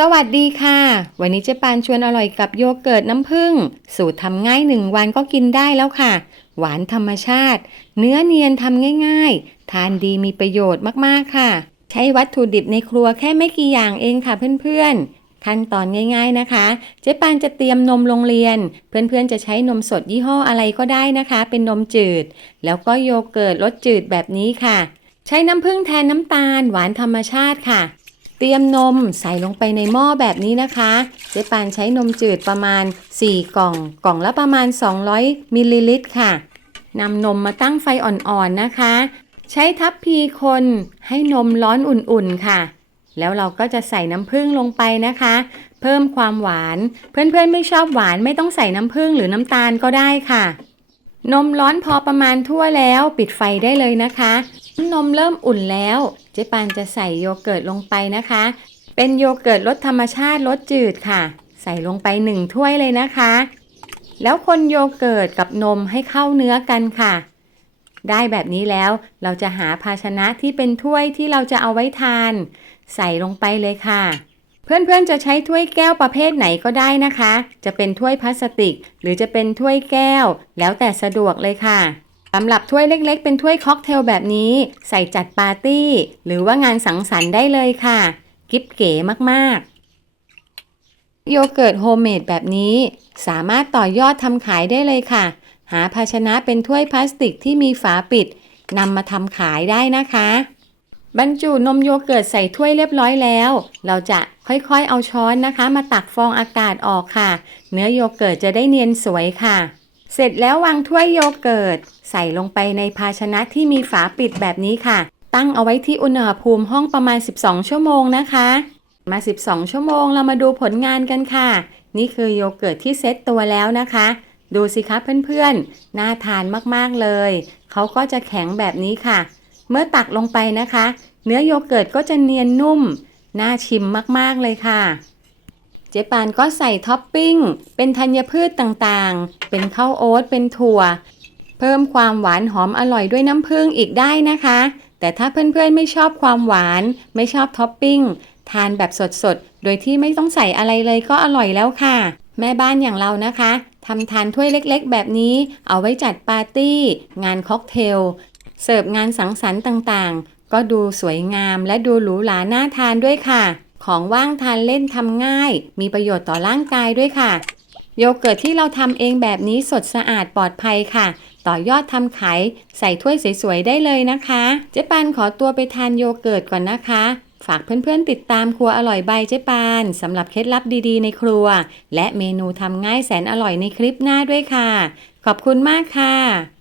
สวัสดีค่ะ วันนี้เจ๊ปานชวนอร่อยกับโยเกิร์ตน้ำผึ้งสูตรทำง่ายหนึ่งวันก็กินได้แล้วค่ะ หวานธรรมชาติ เนื้อเนียนทำง่ายๆ ทานดีมีประโยชน์มากๆค่ะ ใช้วัตถุดิบในครัวแค่ไม่กี่อย่างเองค่ะเพื่อนๆ ขั้นตอนง่ายๆนะคะ เจ๊ปานจะเตรียมนมโรงเรียน เพื่อนๆจะใช้นมสดยี่ห้ออะไรก็ได้นะคะ เป็นนมจืด แล้วก็โยเกิร์ตรสจืดแบบนี้ค่ะ ใช้น้ำผึ้งแทนน้ำตาลหวานธรรมชาติค่ะ เตรียมนมใส่ลงไปในหม้อแบบนี้นะคะเจ๊ปานใช้นมจืดประมาณ 4 กล่อง กล่องละประมาณ 200มิลลิลิตรค่ะนำนมมาตั้งไฟอ่อนๆนะคะ ใช้ทัพพีคนให้นมร้อนอุ่นๆค่ะ แล้วเราก็จะใส่น้ำผึ้งลงไปนะคะ เพิ่มความหวาน เพื่อนๆไม่ชอบหวานไม่ต้องใส่น้ำผึ้งหรือน้ำตาลก็ได้ค่ะ นมร้อนพอประมาณทั่วแล้ว ปิดไฟได้เลยนะคะ นมเริ่มอุ่นแล้ว เจ๊ปานจะใส่โยเกิร์ตลงไปนะคะ เป็นโยเกิร์ตรสธรรมชาติรสจืดค่ะ ใส่ลงไปหนึ่งถ้วยเลยนะคะ แล้วคนโยเกิร์ตกับนมให้เข้าเนื้อกันค่ะ ได้แบบนี้แล้วเราจะหาภาชนะที่เป็นถ้วยที่เราจะเอาไว้ทาน ใส่ลงไปเลยค่ะ เพื่อนๆจะใช้ถ้วยแก้วประเภทไหนก็ได้นะคะ จะเป็นถ้วยพลาสติก หรือจะเป็นถ้วยแก้ว แล้วแต่สะดวกเลยค่ะำหรับถ้วยเล็กๆ เป็นถ้วยค็อกเทลแบบนี้ ใส่จัดปาร์ตี้ หรือว่างานสังสรรค์ได้เลยค่ะ กิฟเก๋มากๆ โยเกิร์ตโฮมเมดแบบนี้ สามารถต่อยอดทำขายได้เลยค่ะ หาภาชนะเป็นถ้วยพลาสติกที่มีฝาปิดนำมาทำขายได้นะคะ บรรจุนมโยเกิร์ตใส่ถ้วยเรียบร้อยแล้ว เราจะค่อยๆเอาช้อนนะคะ มาตักฟองอากาศออกค่ะ เนื้อโยเกิร์ตจะได้เนียนสวยค่ะ เสร็จแล้ววางถ้วยโยเกิร์ตใส่ลงไปในภาชนะที่มีฝาปิดแบบนี้ค่ะ ตั้งเอาไว้ที่อุณหภูมิห้องประมาณ 12 ชั่วโมงนะคะ มา 12 ชั่วโมงเรามาดูผลงานกันค่ะ นี่คือโยเกิร์ตที่เซ็ตตัวแล้วนะคะ ดูสิคะเพื่อนๆ น่าทานมากๆเลย เขาก็จะแข็งแบบนี้ค่ะ เมื่อตักลงไปนะคะ เนื้อโยเกิร์ตก็จะเนียนนุ่ม น่าชิมมากๆเลยค่ะ จ๊ปานก็ใส่ท็อปปิ้ง เป็นธัญพืชต่างๆ เป็นข้าวโอ๊ต เป็นถั่ว เพิ่มความหวานหอมอร่อยด้วยน้ำผึ้งอีกได้นะคะ แต่ถ้าเพื่อนๆไม่ชอบความหวาน ไม่ชอบท็อปปิ้ง ทานแบบสดๆ โดยที่ไม่ต้องใส่อะไรเลยก็อร่อยแล้วค่ะ แม่บ้านอย่างเรานะคะทำทานถ้วยเล็กๆ แบบนี้ เอาไว้จัดปาร์ตี้ งานค็อกเทล เสิร์ฟงานสังสรรค์ต่างๆ ก็ดูสวยงามและดูหรูหราน่าทานด้วยค่ะ ของว่างทานเล่นทำง่าย มีประโยชน์ต่อร่างกายด้วยค่ะ โยเกิร์ตที่เราทำเองแบบนี้สดสะอาดปลอดภัยค่ะ ต่อยอดทำขายใส่ถ้วยสวยๆได้เลยนะคะ เจ๊ปานขอตัวไปทานโยเกิร์ตก่อนนะคะ ฝากเพื่อนๆติดตามครัวอร่อยใบเจ๊ปานสำหรับเคล็ดลับดีๆในครัว และเมนูทำง่ายแสนอร่อยในคลิปหน้าด้วยค่ะ ขอบคุณมากค่ะ